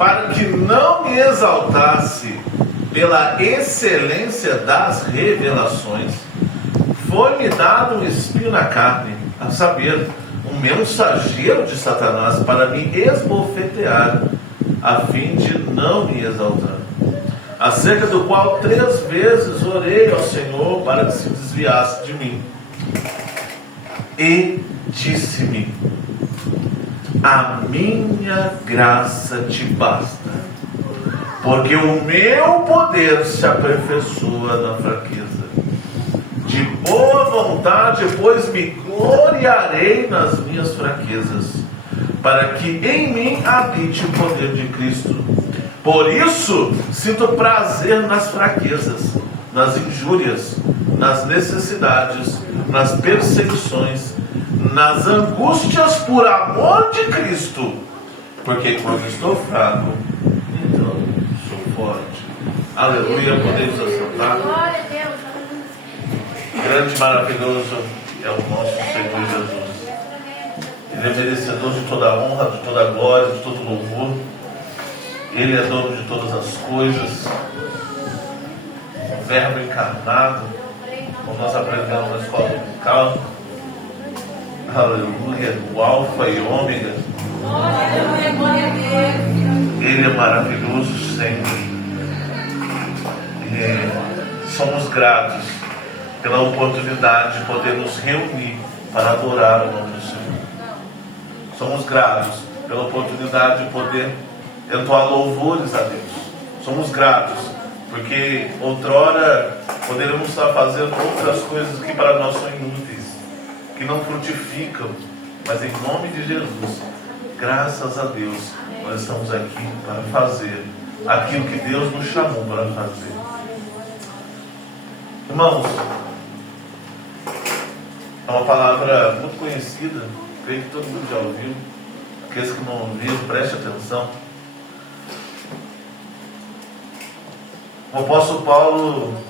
para que não me exaltasse pela excelência das revelações, foi-me dado um espinho na carne, a saber, um mensageiro de Satanás, para me esbofetear, a fim de não me exaltar. Acerca do qual 3 vezes orei ao Senhor para que se desviasse de mim. E disse-me: a minha graça te basta, porque o meu poder se aperfeiçoa na fraqueza. De boa vontade, pois me gloriarei nas minhas fraquezas, para que em mim habite o poder de Cristo. Por isso, sinto prazer nas fraquezas, nas injúrias, nas necessidades, nas perseguições, nas angústias por amor de Cristo. Porque quando estou fraco, então sou forte. Aleluia, podemos assentar. Glória a Deus. Grande e maravilhoso é o nosso Senhor Jesus. Ele é merecedor de toda a honra, de toda a glória, de todo louvor. Ele é dono de todas as coisas. O Verbo encarnado, como nós aprendemos na escola dominical. Aleluia, o Alfa e Ômega. Ele é maravilhoso sempre. Somos gratos pela oportunidade de poder nos reunir para adorar o nome do Senhor. Somos gratos pela oportunidade de poder entoar louvores a Deus. Somos gratos porque outrora poderíamos estar fazendo outras coisas que para nós são inúteis, que não frutificam, mas em nome de Jesus, graças a Deus, nós estamos aqui para fazer aquilo que Deus nos chamou para fazer. Irmãos, é uma palavra muito conhecida, creio que todo mundo já ouviu. Aqueles que não ouviram, preste atenção. O apóstolo Paulo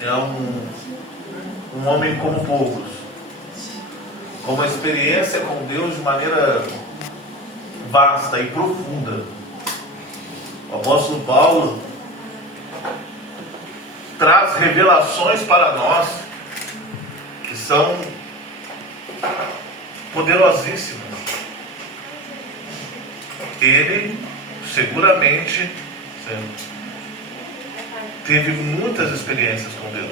é um homem como poucos, com uma experiência com Deus de maneira vasta e profunda. O apóstolo Paulo traz revelações para nós que são poderosíssimas. Ele seguramente teve muitas experiências com Deus.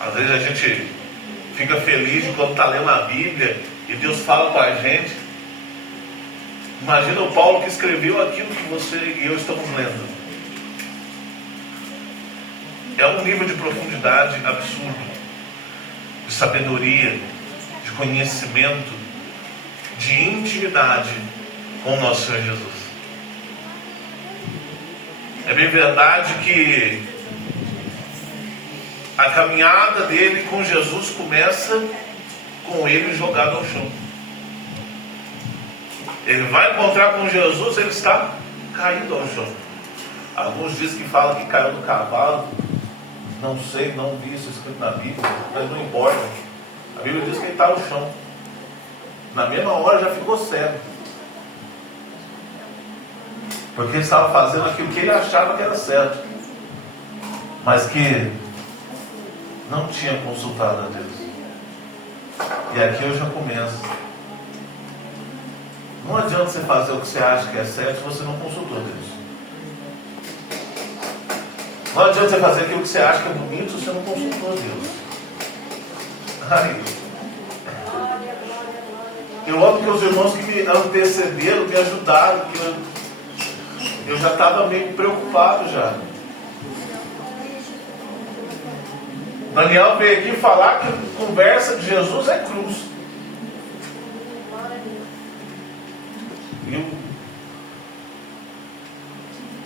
Às vezes a gente fica feliz quando está lendo a Bíblia e Deus fala com a gente. Imagina o Paulo que escreveu aquilo que você e eu estamos lendo. É um nível de profundidade absurdo, de sabedoria, de conhecimento, de intimidade com o nosso Senhor Jesus. É bem verdade que a caminhada dele com Jesus começa com ele jogado ao chão. Ele vai encontrar com Jesus, ele está caído ao chão. Alguns dizem que falam que caiu do cavalo. Não sei, não vi isso escrito na Bíblia, mas não importa. A Bíblia diz que ele está no chão. Na mesma hora já ficou cego. Porque ele estava fazendo aquilo que ele achava que era certo, mas que não tinha consultado a Deus. E aqui eu já começo. Não adianta você fazer o que você acha que é certo se você não consultou Deus. Não adianta você fazer aquilo que você acha que é bonito se você não consultou Deus. Ai. Eu amo que os irmãos que me antecederam, me ajudaram, que eu já estava meio preocupado já. Daniel veio aqui falar que a conversa de Jesus é cruz.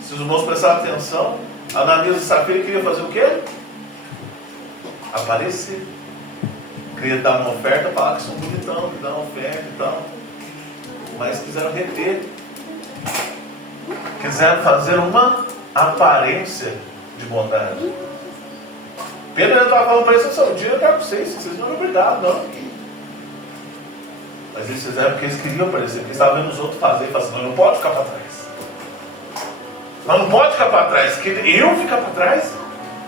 Se os irmãos prestarem atenção, Ananias e Safira queria fazer o quê? Aparecer. Queria dar uma oferta, falar que são bonitão, que dá uma oferta e tal. Mas quiseram reter. Quiseram fazer uma aparência de bondade. Pedro estava falando para eles: um dia eu quero com vocês não é obrigado, não. Mas eles fizeram porque eles queriam aparecer, porque eles estavam vendo os outros fazer e falaram assim, não pode ficar para trás. Mas não pode ficar para trás. Que eu ficar para trás?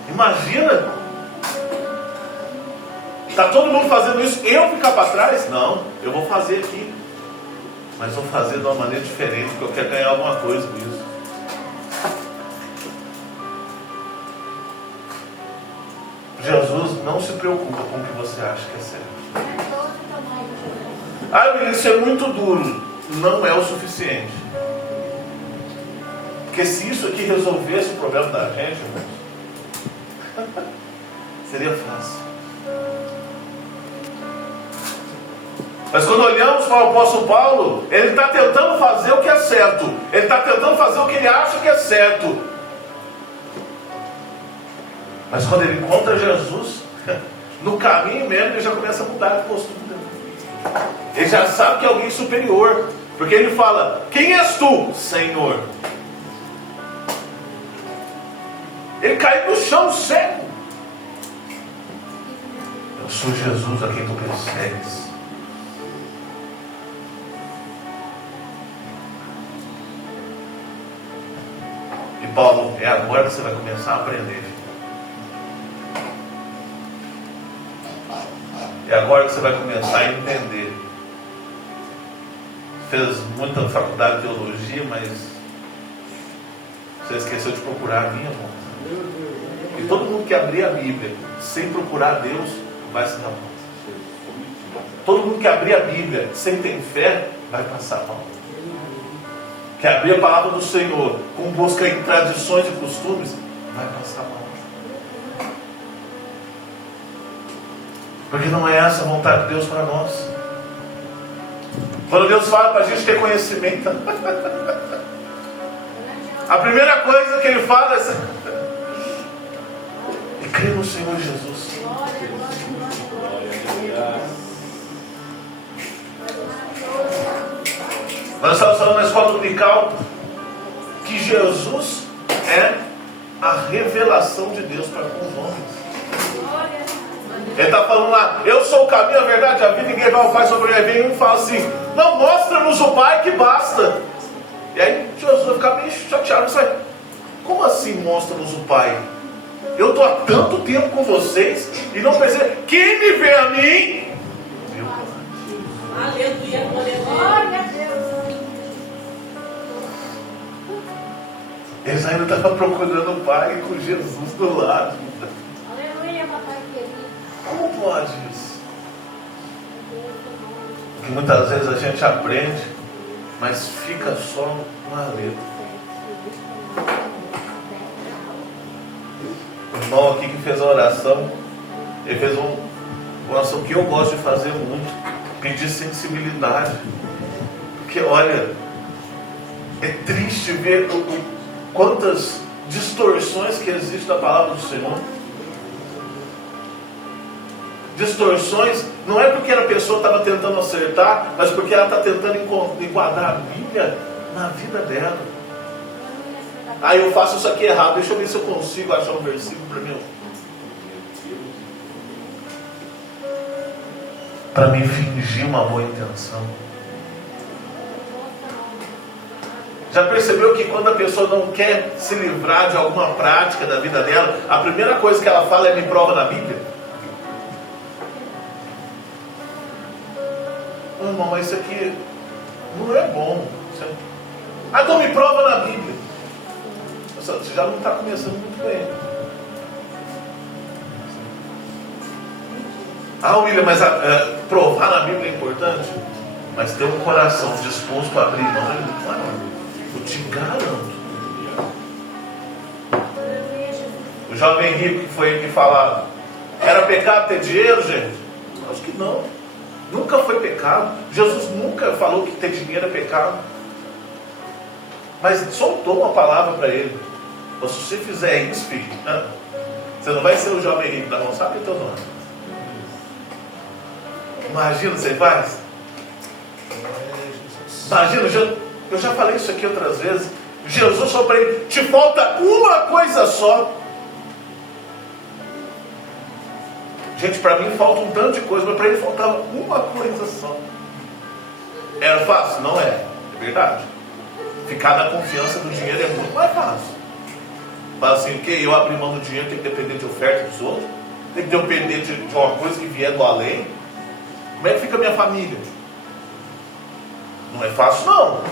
Imagina. Está todo mundo fazendo isso, eu ficar para trás? Não, eu vou fazer aqui. Mas vou fazer de uma maneira diferente, porque eu quero ganhar alguma coisa com isso. Jesus não se preocupa com o que você acha que é certo. Ah, isso é muito duro. Não é o suficiente. Porque se isso aqui resolvesse o problema da gente, irmãos, seria fácil. Mas quando olhamos para o apóstolo Paulo, ele está tentando fazer o que é certo. Ele está tentando fazer o que ele acha que é certo. Mas quando ele encontra Jesus, no caminho mesmo, ele já começa a mudar de postura. Ele já sabe que é alguém superior. Porque ele fala, quem és tu, Senhor? Ele cai no chão cego. Eu sou Jesus a quem tu persegues. E Paulo, é agora que você vai começar a aprender. É agora que você vai começar a entender. Fez muita faculdade de teologia, mas você esqueceu de procurar a minha conta. E todo mundo que abrir a Bíblia sem procurar Deus vai se dar mal. Todo mundo que abrir a Bíblia sem ter fé vai passar mal. Que abrir a palavra do Senhor com busca em tradições e costumes vai passar mal. Porque não é essa a vontade de Deus para nós. Quando Deus fala para a gente ter conhecimento, a primeira coisa que Ele fala é crer no Senhor Jesus. Nós estamos falando na escola dominical que Jesus é a revelação de Deus para com os homens. Ele está falando lá, eu sou o caminho, a verdade, a vida, ninguém vai ao Pai sobre ele. Vem um e fala assim, não, mostra-nos o Pai que basta. E aí Jesus vai ficar meio chateado, sabe? Como assim mostra-nos o Pai? Eu estou há tanto tempo com vocês e não pensei, quem me vê a mim? Meu Pai. Aleluia, glória a Deus. Eles ainda estavam procurando o Pai com Jesus do lado. Aleluia, papai querido. Como pode isso? Porque muitas vezes a gente aprende, mas fica só na letra. O irmão aqui que fez a oração, ele fez uma oração que eu gosto de fazer muito, pedir sensibilidade. Porque olha, é triste ver quantas distorções que existem na palavra do Senhor. Distorções, não é porque a pessoa estava tentando acertar, mas porque ela está tentando enquadrar a Bíblia na vida dela. Aí eu faço isso aqui errado, deixa eu ver se eu consigo achar um versículo para mim. Para mim fingir uma boa intenção. Já percebeu que quando a pessoa não quer se livrar de alguma prática da vida dela, a primeira coisa que ela fala é me prova na Bíblia? Irmão, mas isso aqui não é bom. Então me prova na Bíblia. Você já não está começando muito bem. William, mas provar na Bíblia é importante. Mas ter um coração disposto a abrir mão é muito maior. Eu te garanto. O jovem rico que foi aqui falar, era pecado ter dinheiro, gente? Acho que não. Nunca foi pecado. Jesus nunca falou que ter dinheiro é pecado. Mas soltou uma palavra para ele. Se você fizer isso, filho, você não vai ser o jovem rico da mão, sabe teu nome. Imagina, você faz. Imagina, eu já falei isso aqui outras vezes. Jesus falou para ele, te falta uma coisa só. Gente, para mim falta um tanto de coisa, mas para ele faltava uma coisa só. Era fácil? Não é. É verdade. Ficar na confiança do dinheiro é muito mais fácil. Fala assim, o que? Eu abrir mão do dinheiro, tem que depender de oferta dos outros? Tem que depender de uma coisa que vier do além? Como é que fica a minha família? Não é fácil, não.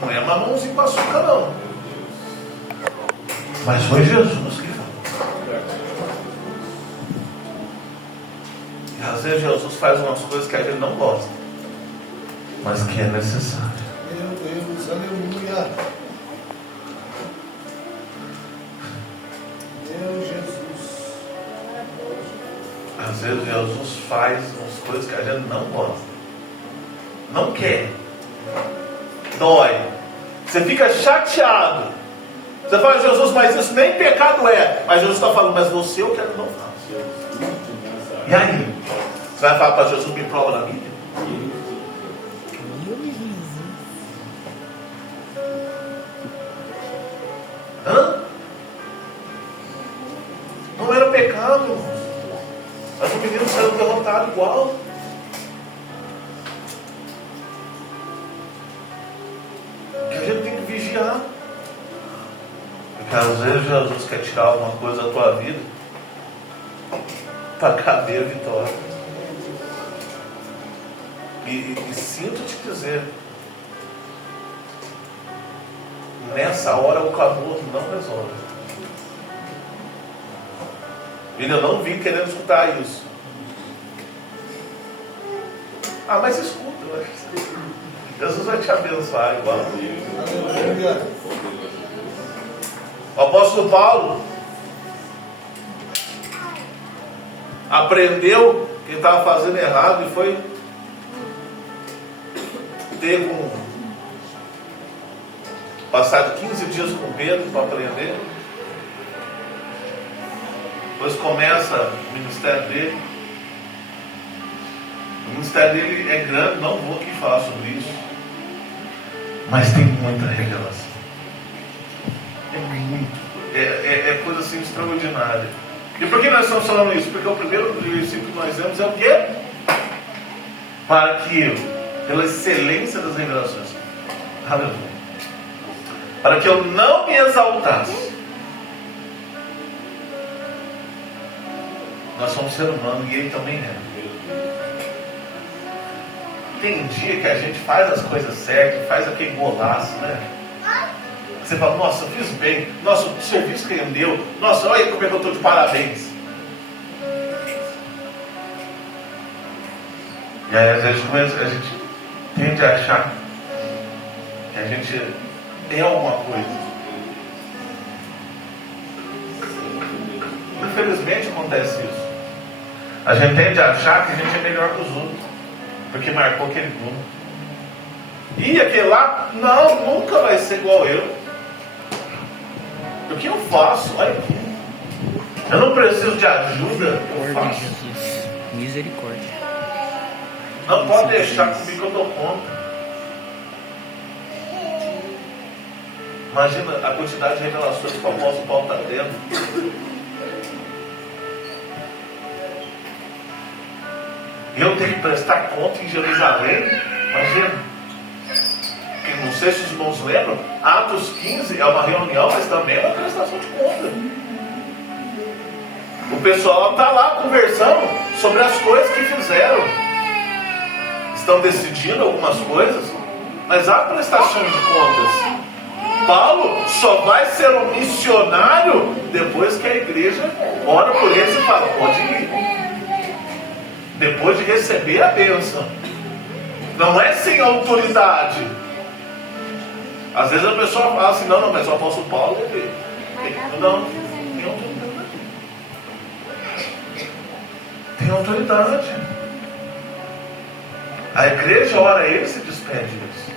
Não é mamãozinho com açúcar, não. Mas foi Jesus que falou. E às vezes Jesus faz umas coisas que a gente não gosta, mas que é necessário. Meu Deus, aleluia. Meu Jesus. Às vezes Jesus faz umas coisas que a gente não gosta, não quer, dói, você fica chateado. Você fala, Jesus, mas isso nem pecado é. Mas Jesus está falando, mas você eu quero não faço. E aí? Você vai falar para Jesus, me prova na Bíblia? Hã? Não era pecado, irmãos. Mas o menino saiu derrotado igual. Que a gente tem que vigiar. Porque às vezes Jesus quer tirar alguma coisa da tua vida para caber a vitória. E sinto te dizer, nessa hora o clamor não resolve. E eu não vim querendo escutar isso. Ah, mas escuta. Jesus vai te abençoar igual. O apóstolo Paulo aprendeu que estava fazendo errado e foi ter passado 15 dias com Pedro para aprender. Depois começa o ministério dele. O ministério dele é grande, não vou aqui falar sobre isso, mas tem muita revelação. É coisa assim extraordinária. E por que nós estamos falando isso? Porque o primeiro versículo que nós vemos é o quê? Para que eu, pela excelência das revelações, aleluia, para que eu não me exaltasse. Nós somos seres humanos e ele também é. Tem dia que a gente faz as coisas certas, faz aquele golaço, né? Você fala, nossa, eu fiz bem, nossa, o serviço rendeu, nossa, olha como é que eu estou de parabéns. E aí às vezes a gente tende a achar que a gente é alguma coisa. Infelizmente acontece isso. A gente tende a achar que a gente é melhor que os outros, porque marcou aquele grupo. E aquele lá, não, nunca vai ser igual eu. O que eu faço? Olha aqui. Eu não preciso de ajuda, eu faço. Jesus. Misericórdia. Não pode deixar comigo que eu dou conta. Imagina a quantidade de revelações que o apóstolo Paulo está tendo. Eu tenho que prestar conta em Jerusalém. Imagina. Não sei se os irmãos lembram, Atos 15 é uma reunião, mas também é uma prestação de conta. O pessoal está lá conversando sobre as coisas que fizeram. Estão decidindo algumas coisas, mas há prestação de contas. Paulo só vai ser um missionário depois que a igreja ora por eles e fala, pode ir. Depois de receber a bênção. Não é sem autoridade. Às vezes a pessoa fala assim, não, mas o apóstolo Paulo não, tem autoridade. Tem autoridade. A igreja ora ele, se despede-os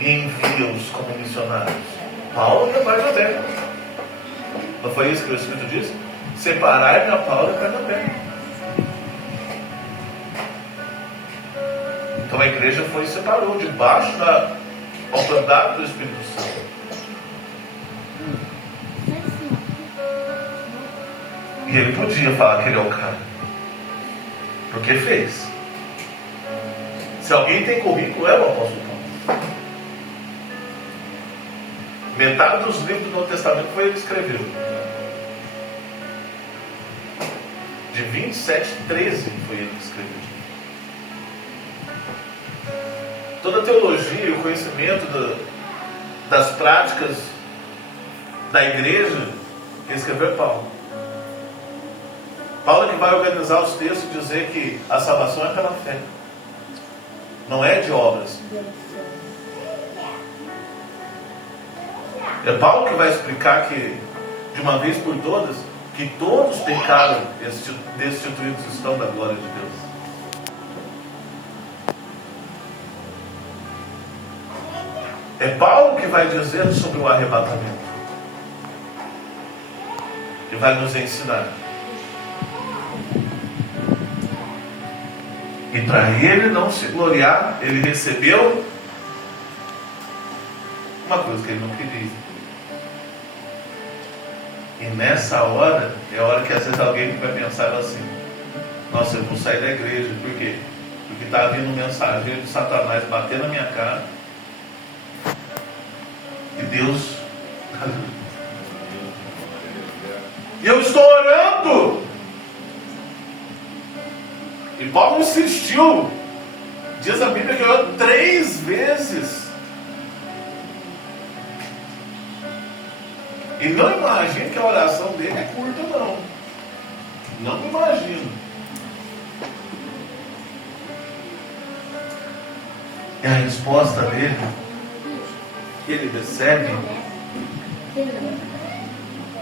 e envia-os como missionários. Paulo e Barnabé. Não foi isso que o Espírito disse? Separai-me a Paulo e Barnabé. Então a igreja foi e separou debaixo da autoridade do Espírito Santo. E ele podia falar que ele é o cara, porque fez. Se alguém tem currículo, é o apóstolo Paulo. Metade dos livros do Novo Testamento foi ele que escreveu. De 27, 13 foi ele que escreveu. Toda a teologia e o conhecimento das práticas da igreja, quem escreveu é Paulo. Paulo é que vai organizar os textos e dizer que a salvação é pela fé, não é de obras. É Paulo que vai explicar que, de uma vez por todas, que todos pecaram, destituídos estão da glória de Deus. É Paulo que vai dizer sobre o arrebatamento. E vai nos ensinar. E para ele não se gloriar, ele recebeu uma coisa que ele não queria. E nessa hora, é a hora que às vezes alguém vai pensar assim: nossa, eu vou sair da igreja. Por quê? Porque está vindo um mensageiro de Satanás bater na minha cara. E Deus... E eu estou orando. E Paulo insistiu. Diz a Bíblia que orou 3 vezes. E não imagine que a oração dele é curta, não. Não imagino. E a resposta dele, que ele recebe,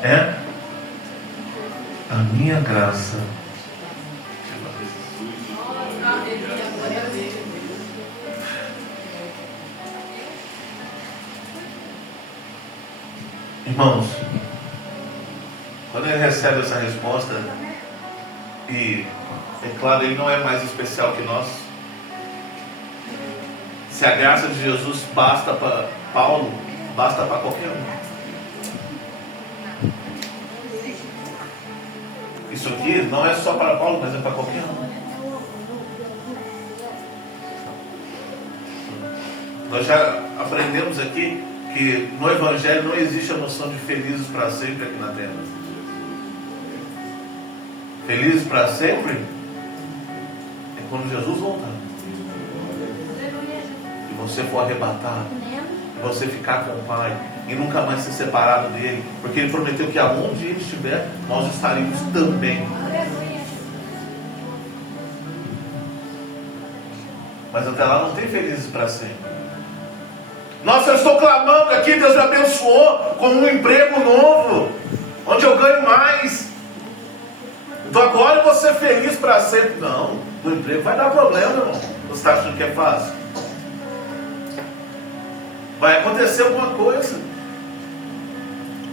é: a minha graça. Irmãos, quando ele recebe essa resposta, e é claro, ele não é mais especial que nós. Se a graça de Jesus basta para Paulo, basta para qualquer um. Isso aqui não é só para Paulo, mas é para qualquer um. Nós já aprendemos aqui que no Evangelho não existe a noção de felizes para sempre aqui na terra. Felizes para sempre é quando Jesus voltar. E você for arrebatado. E você ficar com o Pai. E nunca mais ser separado dele. Porque ele prometeu que aonde ele estiver, nós estaremos também. Mas até lá não tem felizes para sempre. Nossa, eu estou clamando aqui, Deus me abençoou com um emprego novo, onde eu ganho mais. Então agora eu vou ser feliz para sempre. Não, o emprego vai dar problema, irmão. Você está achando que é fácil? Vai acontecer alguma coisa.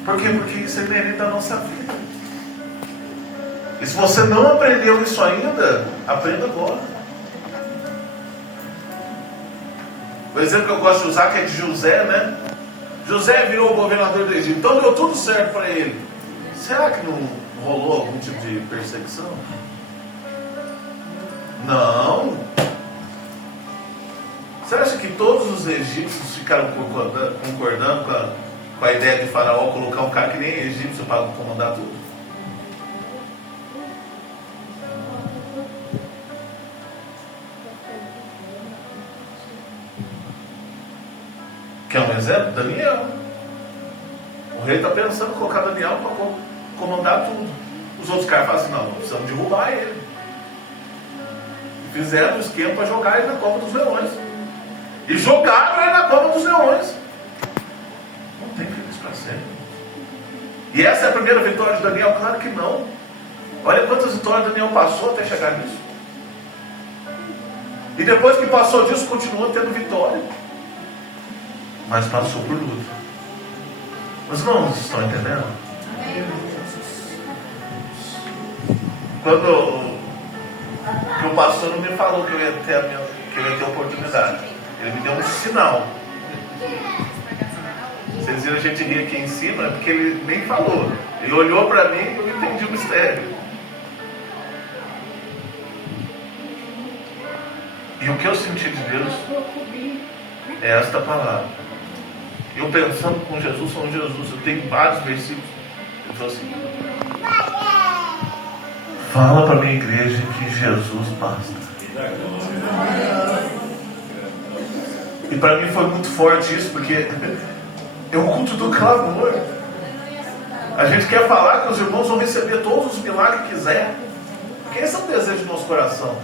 Por quê? Porque isso é inerente da nossa vida. E se você não aprendeu isso ainda, aprenda agora. O exemplo que eu gosto de usar, que é de José, né? José virou o governador do Egito, então deu tudo certo para ele. Será que não rolou algum tipo de perseguição? Não. Você acha que todos os egípcios ficaram concordando com a ideia de Faraó colocar um cara que nem egípcio para comandar tudo? Quer um exemplo? Daniel. O rei está pensando em colocar Daniel para comandar tudo. Os outros caras falam assim: não, precisamos derrubar ele. Fizeram um esquema para jogar ele na cova dos leões. E jogaram ele na cova dos leões. Não tem feliz para sempre. E essa é a primeira vitória de Daniel? Claro que não. Olha quantas vitórias Daniel passou até chegar nisso. E depois que passou disso, continuou tendo vitória. Mas passou por luta. Os irmãos estão entendendo? Quando o pastor não me falou que eu ia ter oportunidade, ele me deu um sinal. Vocês viram a gente rir aqui em cima, é porque ele nem falou. Ele olhou para mim e eu não entendi o mistério. E o que eu senti de Deus é esta palavra. Eu pensando com Jesus, falando Jesus, eu tenho vários versículos. Ele falou assim: fala para a minha igreja que Jesus basta. E para mim foi muito forte isso, porque é o culto do clamor. A gente quer falar que os irmãos vão receber todos os milagres que quiser, porque esse é o desejo do nosso coração.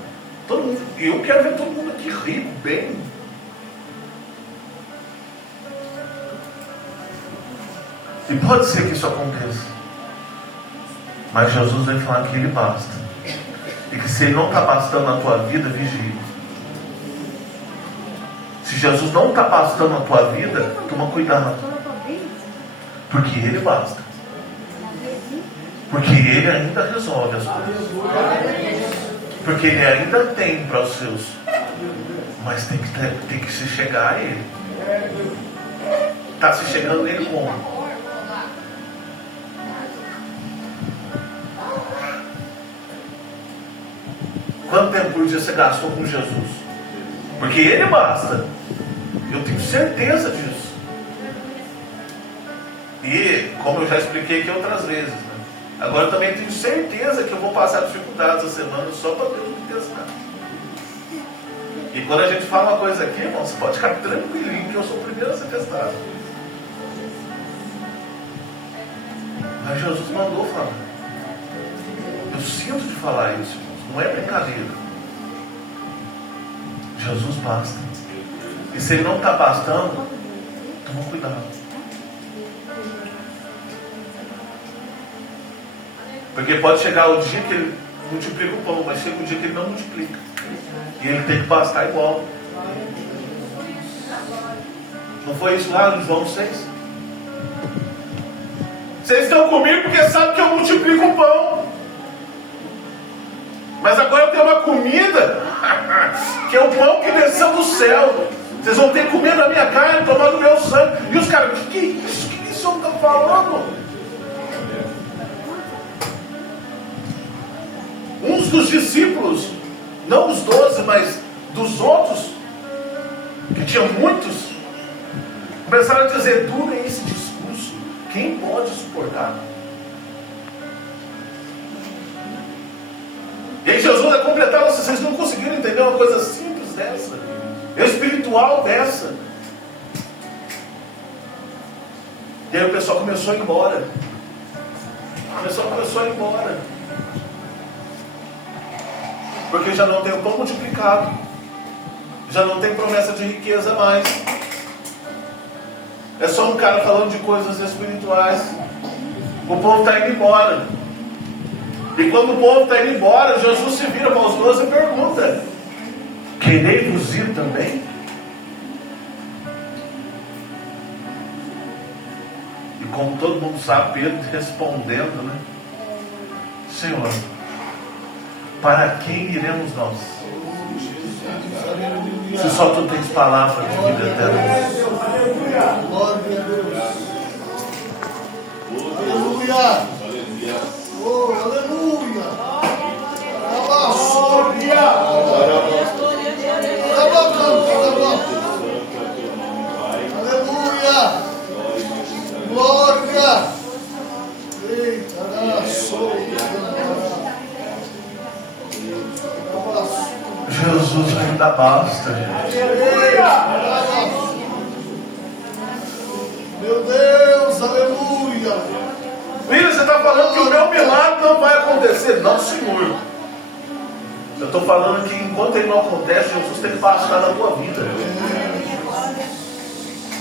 Todo mundo, eu quero ver todo mundo aqui rico, bem. E pode ser que isso aconteça, mas Jesus vem falar que Ele basta, e que se Ele não está bastando na tua vida, vigie. Se Jesus não está bastando na tua vida, toma cuidado, porque Ele basta, porque Ele ainda resolve as coisas, porque Ele ainda tem para os seus, mas tem que se chegar a Ele. Está se chegando nele como? Quanto tempo por dia você gastou com Jesus? Porque Ele basta. Eu tenho certeza disso. E, como eu já expliquei aqui outras vezes, né? Agora eu também tenho certeza que eu vou passar dificuldades essa semana só para Deus me testar. E quando a gente fala uma coisa aqui, irmão, você pode ficar tranquilinho que eu sou o primeiro a ser testado. Mas Jesus mandou falar. Eu sinto de falar isso, irmãos. Não é brincadeira. Jesus basta. E se Ele não está bastando, toma cuidado. Porque pode chegar o dia que Ele multiplica o pão, mas chega o dia que Ele não multiplica. E Ele tem que bastar igual. Não foi isso lá no João 6? Vocês estão comigo porque sabem que eu multiplico o pão. Mas agora eu tenho uma comida que é o pão que desceu do céu. Vocês vão ter que comer da minha carne, tomar do meu sangue. E os caras, que é isso? Que isso está falando? Uns dos discípulos, não os 12, mas dos outros, que tinham muitos, começaram a dizer: duro é esse discurso, quem pode suportar? E aí Jesus vai completar: vocês não conseguiram entender uma coisa simples dessa, espiritual dessa. E aí o pessoal começou a ir embora. O pessoal começou a ir embora, porque já não tem o pão multiplicado, já não tem promessa de riqueza mais. É só um cara falando de coisas espirituais. O povo está indo embora. E quando o povo está indo embora, Jesus se vira para os 12 e pergunta: querei-vos ir também? E como todo mundo sabe, Pedro respondendo, né? Senhor, para quem iremos nós? Se só tu tens palavra de vida eterna. Glória a Deus. Aleluia. Oh, aleluia. Aleluia. Glória. Eita, Jesus ainda basta, gente. Meu Deus, aleluia. Filho, você está falando que o meu milagre não vai acontecer? Não, Senhor. Eu estou falando que enquanto ele não acontece, Jesus tem que bastar na tua vida.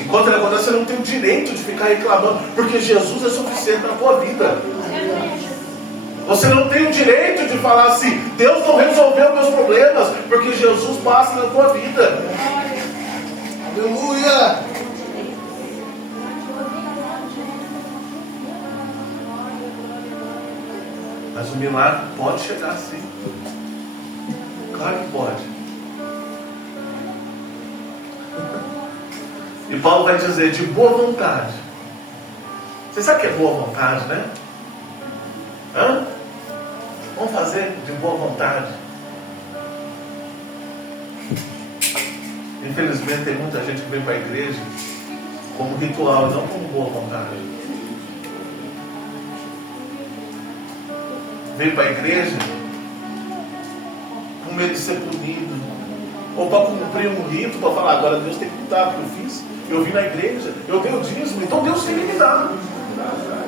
Enquanto ele acontece, você não tem o direito de ficar reclamando, porque Jesus é suficiente na tua vida. Você não tem o direito de falar assim: Deus não resolveu meus problemas, porque Jesus basta na tua vida. Aleluia. Mas o milagre pode chegar sim. Claro que pode. E Paulo vai dizer: de boa vontade. Você sabe o que é boa vontade, né? Hã? Vamos fazer de boa vontade. Infelizmente tem muita gente que vem para a igreja como ritual, não como boa vontade. Vem para a igreja com medo de ser punido, ou para cumprir um rito, para falar, agora Deus tem que mudar o que eu fiz. Eu vim na igreja, eu dei o dízimo, então Deus tem que me dar.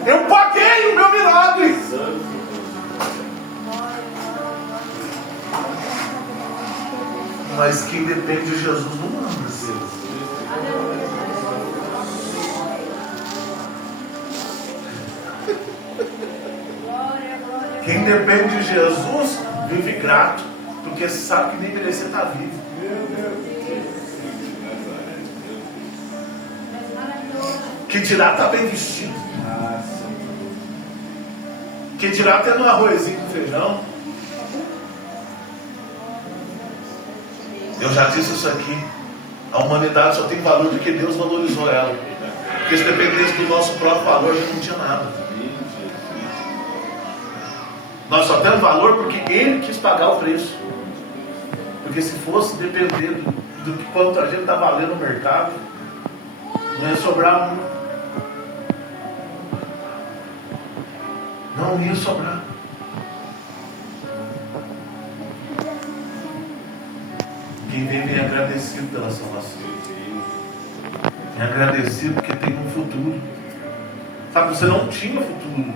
Eu paguei o meu milagre. Mas quem depende de Jesus não manda ser. Quem depende de Jesus vive grato, porque sabe que nem merecer estar vivo. Que dirá estar bem vestido. Que dirá tendo um arrozinho com feijão. Eu já disse isso aqui. A humanidade só tem valor porque Deus valorizou ela. Porque se dependesse do nosso próprio valor, já não tinha nada. Nós só temos valor porque Ele quis pagar o preço. Porque se fosse depender do que quanto a gente está valendo no mercado, não ia sobrar muito. Não ia sobrar. Quem vem agradecido pela salvação. Vem agradecido porque tem um futuro. Sabe, você não tinha futuro,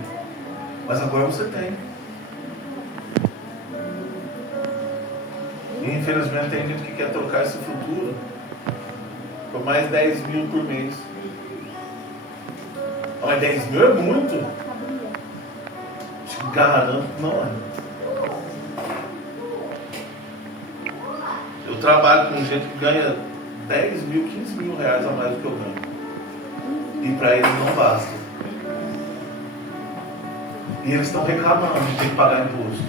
mas agora você tem. E infelizmente tem gente que quer trocar esse futuro por mais 10 mil por mês. Mas 10 mil é muito. Te garanto que não é. Eu trabalho com gente que ganha 10 mil, 15 mil reais a mais do que eu ganho. E para eles não basta. E eles estão reclamando de ter que pagar imposto.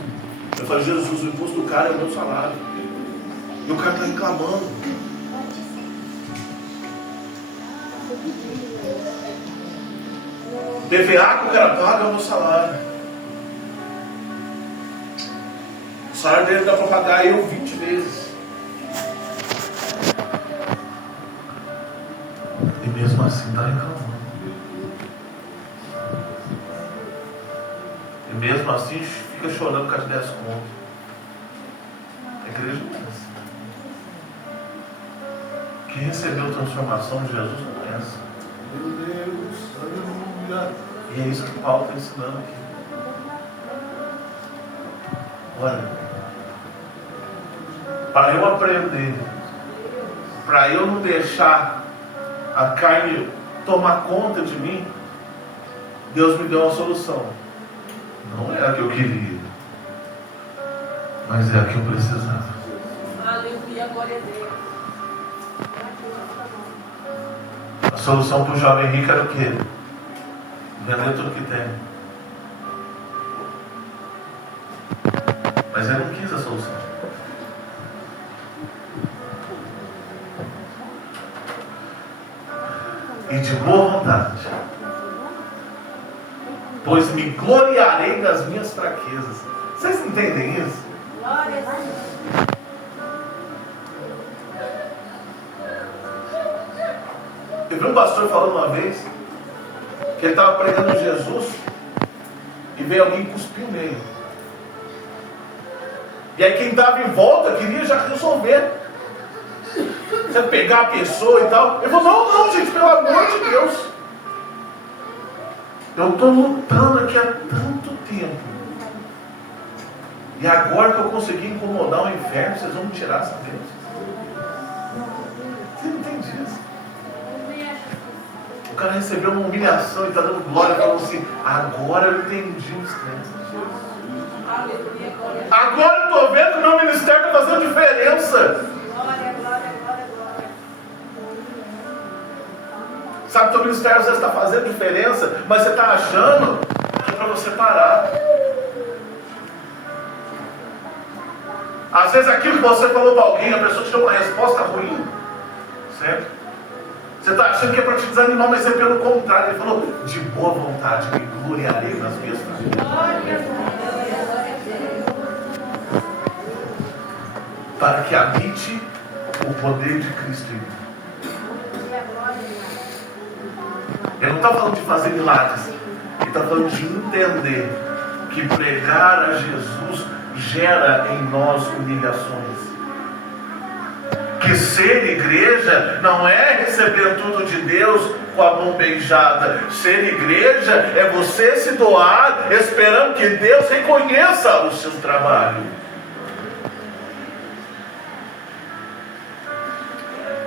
Eu falo, Jesus, o imposto do cara é o meu salário. E o cara está reclamando. PVA que o cara paga é o meu salário. O salário dele dá para pagar eu 20 vezes. E mesmo assim está reclamando. E mesmo assim fica chorando com as 10 contas. A igreja não é essa. Quem recebeu a transformação de Jesus não é essa. Meu Deus, aleluia. E é isso que Paulo está ensinando aqui. Olha, para eu aprender, para eu não deixar a carne tomar conta de mim, Deus me deu uma solução. Não é a que eu queria, mas é a que eu precisava. Aleluia, glória a Deus. A solução para o jovem rico era o quê? Vender tudo que tem. Mas ele não quis a solução. E de boa vontade, pois me gloriarei das minhas fraquezas. Vocês entendem isso? Glória a Deus. Eu vi um pastor falando uma vez que ele estava pregando Jesus e veio alguém cuspir nele. E aí quem estava em volta queria já resolver. Você pegar a pessoa e tal. Ele falou, não, gente, pelo amor de Deus. Eu estou lutando aqui há tanto tempo. E agora que eu consegui incomodar o inferno, vocês vão me tirar essa bênção. Você não entende isso? O cara recebeu uma humilhação e está dando glória, falando assim, agora eu entendi os crentes. Aleluia, glória a Deus. Agora eu estou vendo que o meu ministério está fazendo diferença. Glória, glória, glória, glória. Sabe que o teu ministério às vezes está fazendo diferença, mas você está achando que é para você parar. Às vezes aquilo que você falou para alguém, a pessoa te deu uma resposta ruim, certo? Você está achando que é para te desanimar, mas é pelo contrário. Ele falou, de boa vontade, me gloriarei nas minhas fraquezas. Glória a Deus, glória a Deus. Para que habite o poder de Cristo em mim. Ele não está falando de fazer milagres. Ele está falando de entender que pregar a Jesus gera em nós humilhações. Que ser igreja não é receber tudo de Deus com a mão beijada. Ser igreja é você se doar esperando que Deus reconheça o seu trabalho.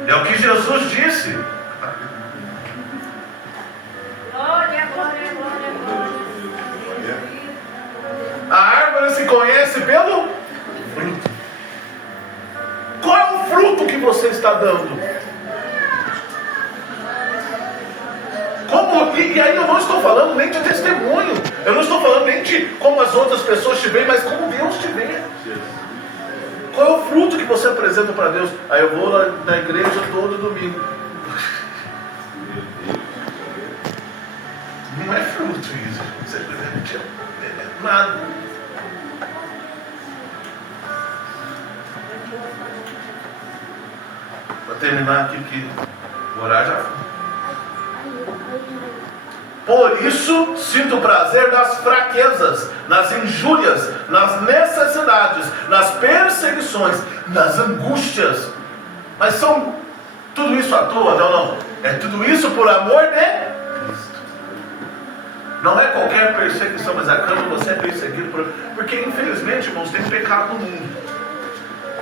É o que Jesus disse. Glória, glória, glória, glória. A árvore se conhece pelo fruto. Qual é o fruto que você está dando? E aí eu não estou falando nem de testemunho. Eu não estou falando nem de como as outras pessoas te veem, mas como Deus te vê. Qual é o fruto que você apresenta para Deus? Aí eu vou lá na igreja todo domingo. Não é fruto isso. Você é nada. Para terminar aqui, que o horário já foi. Por isso sinto prazer nas fraquezas, nas injúrias, nas necessidades, nas perseguições, nas angústias. Mas são tudo isso à toa, não? É tudo isso por amor de Cristo. Não é qualquer perseguição, mas é quando você é perseguido porque infelizmente, irmãos, tem pecado no mundo.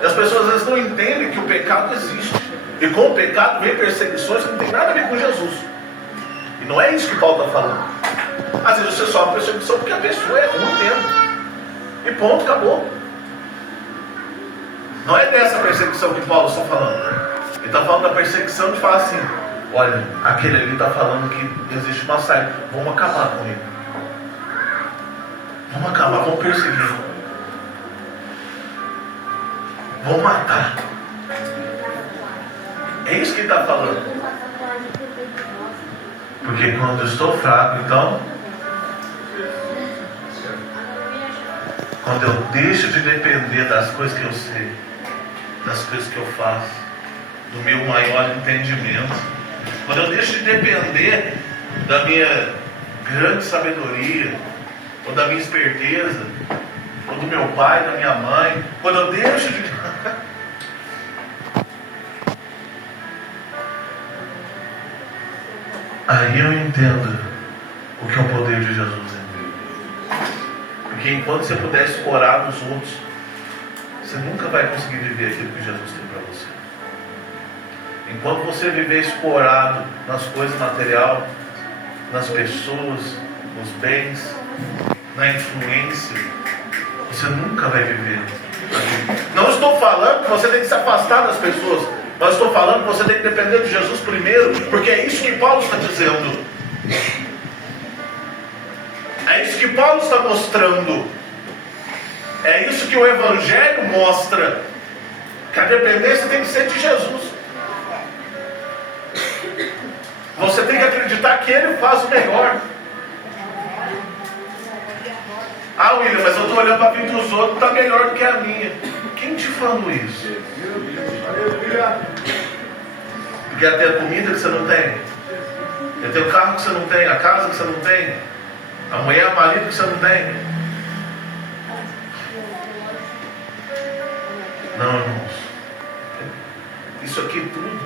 E as pessoas às vezes não entendem que o pecado existe. E com o pecado vem perseguições que não tem nada a ver com Jesus. E não é isso que Paulo está falando. Às vezes você sofre perseguição porque a pessoa é ruim mesmo. E ponto, acabou. Não é dessa perseguição que Paulo está falando. Ele está falando da perseguição de falar assim: olha, aquele ali está falando que existe uma saída. Vamos acabar com ele. Vamos acabar, vamos perseguir. Vamos matar. É isso que ele está falando. Porque quando eu estou fraco, então, quando eu deixo de depender das coisas que eu sei, das coisas que eu faço, do meu maior entendimento, quando eu deixo de depender da minha grande sabedoria, ou da minha esperteza, ou do meu pai, da minha mãe, quando eu deixo de... Aí eu entendo o que é o poder de Jesus em mim. Porque enquanto você puder escorar nos outros, você nunca vai conseguir viver aquilo que Jesus tem para você. Enquanto você viver escorado nas coisas materiais, nas pessoas, nos bens, na influência, você nunca vai viver. Não estou falando que você tem que se afastar das pessoas, mas estou falando que você tem que depender de Jesus primeiro, porque é isso que Paulo está dizendo. É isso que Paulo está mostrando. É isso que o Evangelho mostra. Que a dependência tem que ser de Jesus. Você tem que acreditar que Ele faz o melhor. Ah, William, mas eu estou olhando para a vida dos outros, está melhor do que a minha. Quem te falou isso? Quer ter a comida que você não tem? Quer ter o carro que você não tem? A casa que você não tem? A mulher, o marido que você não tem? Não, irmãos. Isso aqui tudo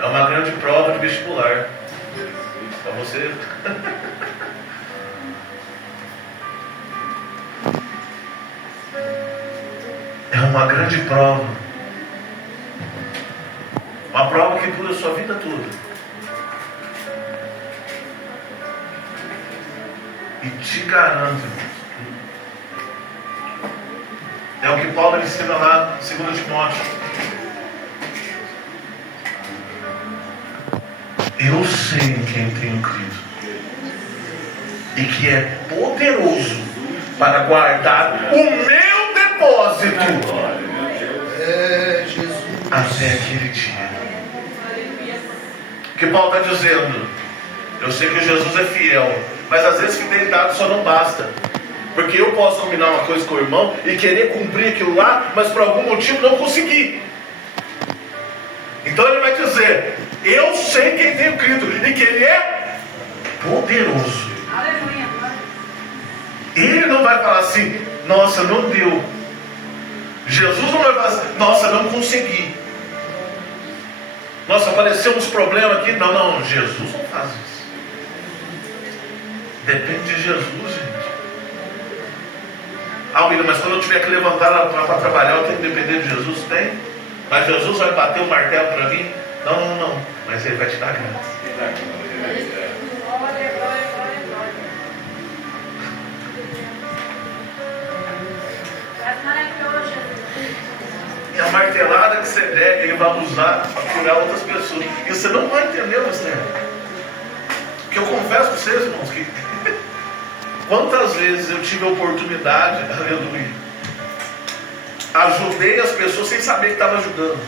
é uma grande prova de vestibular. Para você. É uma grande prova. Uma prova que dura a sua vida toda. E te garanto, é o que Paulo ensina lá em 2 Timóteo. Eu sei em quem tenho crido, e que é poderoso para guardar o meu depósito até aquele dia. O que Paulo está dizendo? Eu sei que Jesus é fiel, mas às vezes fidelidade só não basta. Porque eu posso combinar uma coisa com o irmão e querer cumprir aquilo lá, mas por algum motivo não conseguir. Eu sei quem tenho crido e que Ele é poderoso. Aleluia. Ele não vai falar assim, nossa, não deu. Jesus não vai falar assim, nossa, não consegui. Nossa, apareceu uns problemas aqui. Não, Jesus não faz isso. Depende de Jesus, gente. William, mas quando eu tiver que levantar para trabalhar, eu tenho que depender de Jesus? Tem. Mas Jesus vai bater o martelo para mim? Não. Mas Ele vai te dar graça. Glória. É maravilhoso, Jesus. E a martelada que você der, Ele vai usar para curar outras pessoas. E você não vai entender, Marcelo. Porque eu confesso para vocês, irmãos, que quantas vezes eu tive a oportunidade, aleluia, ajudei as pessoas sem saber que estava ajudando.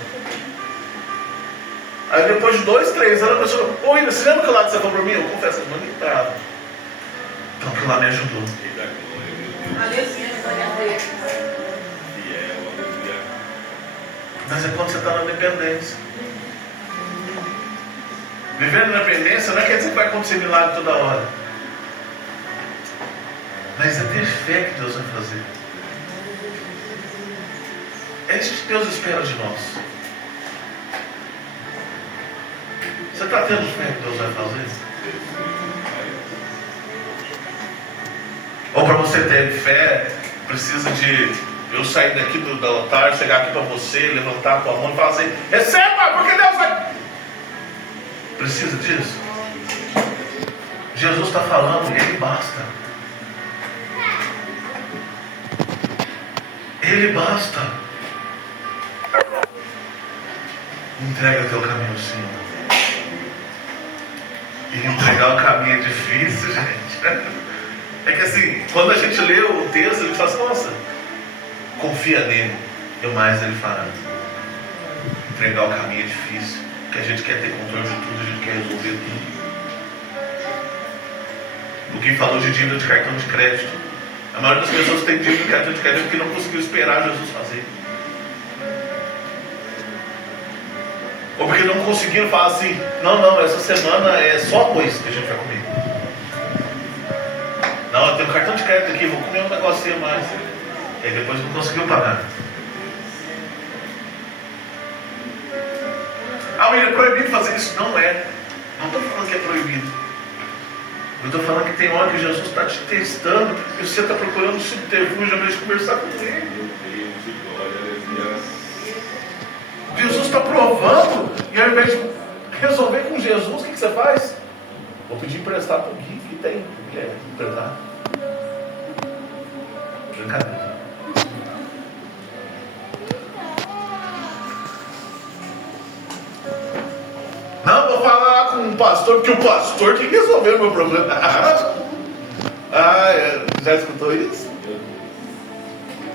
Aí depois de 2, 3 anos a pessoa, oi, você lembra que lá que você falou para mim? Eu confesso, eu não lembrava. Então aquilo lá me ajudou. Mas é quando você está na dependência. Vivendo na dependência não quer dizer que vai acontecer milagre toda hora. Mas é ter fé que Deus vai fazer. É isso que Deus espera de nós. Você está tendo fé que Deus vai fazer? Ou para você ter fé, precisa de eu sair daqui do altar, chegar aqui para você, levantar a tua mão e falar assim, receba, porque Deus vai... Precisa disso? Jesus está falando, Ele basta. Ele basta. Entrega teu caminho, Senhor. E entregar o caminho é difícil, gente. É que assim, quando a gente lê o texto, a gente fala assim, nossa, confia nele, e o mais Ele fará. Entregar o caminho é difícil, porque a gente quer ter controle de tudo, a gente quer resolver tudo. O que falou de dívida de cartão de crédito. A maioria das pessoas tem dívida de cartão de crédito porque não conseguiu esperar Jesus fazer. Ou porque não conseguiram falar assim, não, essa semana é só arroz que a gente vai comer. Não, eu tenho um cartão de crédito aqui, vou comer um negocinho a mais. E aí depois não conseguiu pagar. É proibido fazer isso? Não é. Não estou falando que é proibido. Eu estou falando que tem hora que Jesus está te testando e você está procurando um subterfúgio ao invés de conversar com Ele. Jesus está provando e ao invés de resolver com Jesus, o que você faz? Vou pedir emprestado para o Gui, que tem. Ele é emprestado. Brincadeira. Não, vou falar com um pastor, porque o pastor tem que resolver o meu problema. Já escutou isso?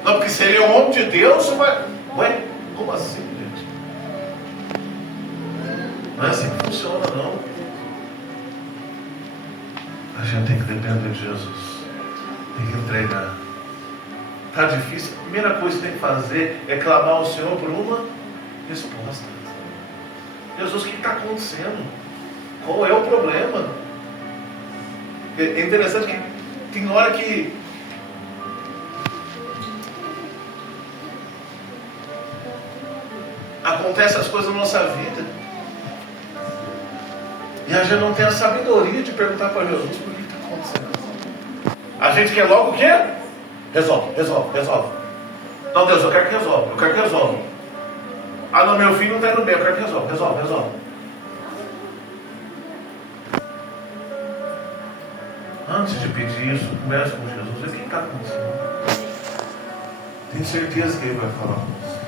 Não, porque se ele é um homem de Deus, você vai... Ué, como assim, gente? Não é assim que funciona, não. A gente tem que depender de Jesus. Tem que entregar. Está difícil? A primeira coisa que tem que fazer é clamar ao Senhor por uma resposta. Jesus, o que está acontecendo? Qual é o problema? É interessante que tem hora que acontecem as coisas na nossa vida e a gente não tem a sabedoria de perguntar para Jesus por que está acontecendo. A gente quer logo o quê? Resolve. Não, Deus, eu quero que resolva. Não, meu filho não está indo bem, eu quero que resolve. Antes de pedir isso, conversa com Jesus, vê o que está acontecendo. Tenho certeza que Ele vai falar com você.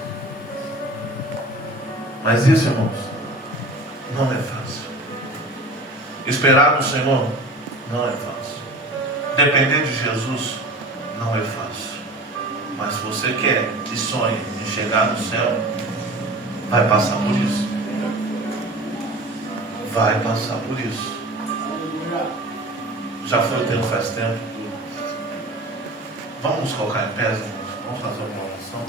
Mas isso, irmãos, não é fácil. Esperar no Senhor não é fácil. Depender de Jesus não é fácil. Mas se você quer e sonha em chegar no céu, vai passar por isso. Vai passar por isso. Já foi o tempo, faz tempo. Vamos nos colocar em pé, irmãos? Vamos fazer uma oração.